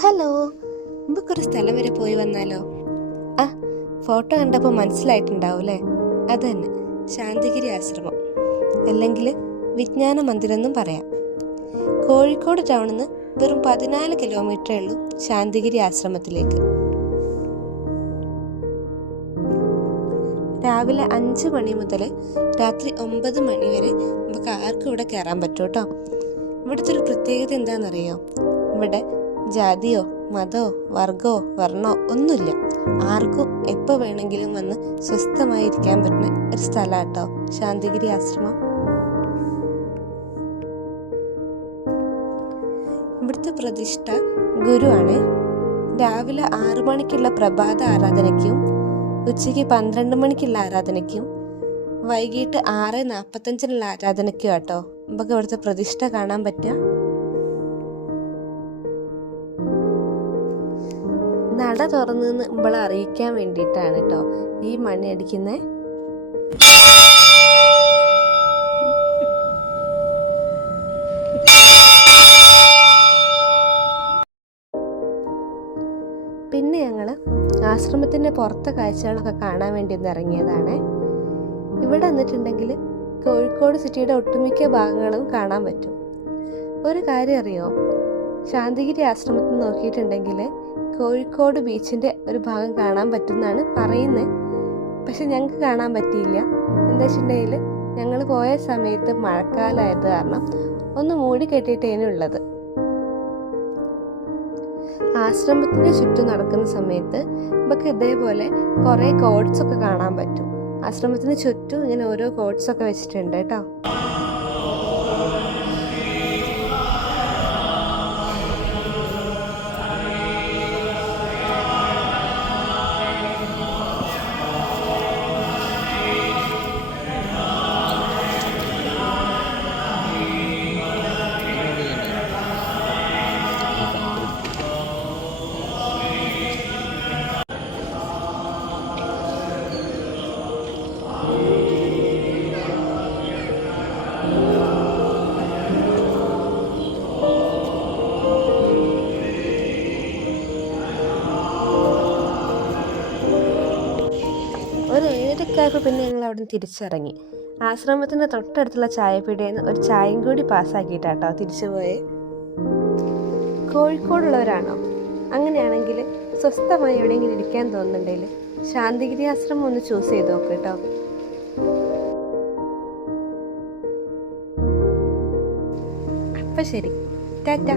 Hello, നമുക്കൊരു സ്ഥലം വരെ പോയി വന്നാലോ? ആ, ഫോട്ടോ കണ്ടപ്പോൾ മനസ്സിലായിട്ടുണ്ടാവൂലേ? അത് തന്നെ, ശാന്തിഗിരി ആശ്രമം, അല്ലെങ്കിൽ വിജ്ഞാന മന്ദിരം എന്നും പറയാം. കോഴിക്കോട് ടൗണിൽ നിന്ന് വെറും 14 കിലോമീറ്ററേ ഉള്ളൂ ശാന്തിഗിരി ആശ്രമത്തിലേക്ക്. രാവിലെ 5 മണി മുതൽ രാത്രി 9 മണി വരെ നമുക്ക് ആർക്കും ഇവിടെ കയറാൻ പറ്റും കേട്ടോ. ഇവിടുത്തെ ഒരു പ്രത്യേകത എന്താണെന്നറിയോ? ഇവിടെ ജാതിയോ മതമോ വർഗമോ വർണ്ണമോ ഒന്നുമില്ല. ആർക്കും എപ്പോൾ വേണമെങ്കിലും വന്ന് സ്വസ്ഥമായിരിക്കാൻ പറ്റുന്ന ഒരു സ്ഥലം കേട്ടോ ശാന്തിഗിരി ആശ്രമം. ഇവിടുത്തെ പ്രതിഷ്ഠ ഗുരുവാണ്. രാവിലെ 6 മണിക്കുള്ള പ്രഭാത ആരാധനയ്ക്കും ഉച്ചയ്ക്ക് 12 മണിക്കുള്ള ആരാധനയ്ക്കും വൈകിട്ട് 6:45 ആരാധനയ്ക്കും കേട്ടോ നമുക്ക് ഇവിടുത്തെ പ്രതിഷ്ഠ കാണാൻ പറ്റുക. നട തുറന്ന് നമ്മളെ അറിയിക്കാൻ വേണ്ടിയിട്ടാണ് കേട്ടോ ഈ മണി അടിക്കുന്നത്. പിന്നെ ഞങ്ങൾ ആശ്രമത്തിൻ്റെ പുറത്തെ കാഴ്ചകളൊക്കെ കാണാൻ വേണ്ടി ഒന്ന് ഇറങ്ങിയതാണ്. ഇവിടെ വന്നിട്ടുണ്ടെങ്കിൽ കോഴിക്കോട് സിറ്റിയുടെ ഒട്ടുമിക്ക ഭാഗങ്ങളും കാണാൻ പറ്റും. ഒരു കാര്യം അറിയോ? ശാന്തിഗിരി ആശ്രമത്തിൽ നോക്കിയിട്ടുണ്ടെങ്കിൽ കോഴിക്കോട് ബീച്ചിൻ്റെ ഒരു ഭാഗം കാണാൻ പറ്റുമെന്നാണ് പറയുന്നത്. പക്ഷെ ഞങ്ങൾക്ക് കാണാൻ പറ്റിയില്ല. എന്താ വെച്ചിട്ടുണ്ടെങ്കിൽ ഞങ്ങൾ പോയ സമയത്ത് മഴക്കാലമായത് കാരണം ഒന്ന് മൂടി കെട്ടിയിട്ടേനും ഉള്ളത്. ആശ്രമത്തിന് ചുറ്റും നടക്കുന്ന സമയത്ത് നമുക്ക് ഇതേപോലെ കുറേ കോട്ട്സ് ഒക്കെ കാണാൻ പറ്റും. ആശ്രമത്തിന് ചുറ്റും ഇങ്ങനെ ഓരോ കോട്ട്സ് ഒക്കെ വെച്ചിട്ടുണ്ട് കേട്ടോ. ഒരു 7:15 പിന്നെ ഞങ്ങൾ അവിടെ നിന്ന് തിരിച്ചിറങ്ങി. ആശ്രമത്തിൻ്റെ തൊട്ടടുത്തുള്ള ചായപ്പീടിയിൽ നിന്ന് ഒരു ചായയും കൂടി പാസ്സാക്കിയിട്ടാട്ടോ തിരിച്ചു പോയേ. കോഴിക്കോടുള്ളവരാണോ? അങ്ങനെയാണെങ്കിൽ സ്വസ്ഥമായി എവിടെയെങ്കിലും ഇരിക്കാൻ തോന്നുന്നുണ്ടെങ്കിൽ ശാന്തിഗിരി ആശ്രമം ഒന്ന് ചൂസ് ചെയ്ത് നോക്ക് കേട്ടോ. അപ്പം ശരി, ടാറ്റ.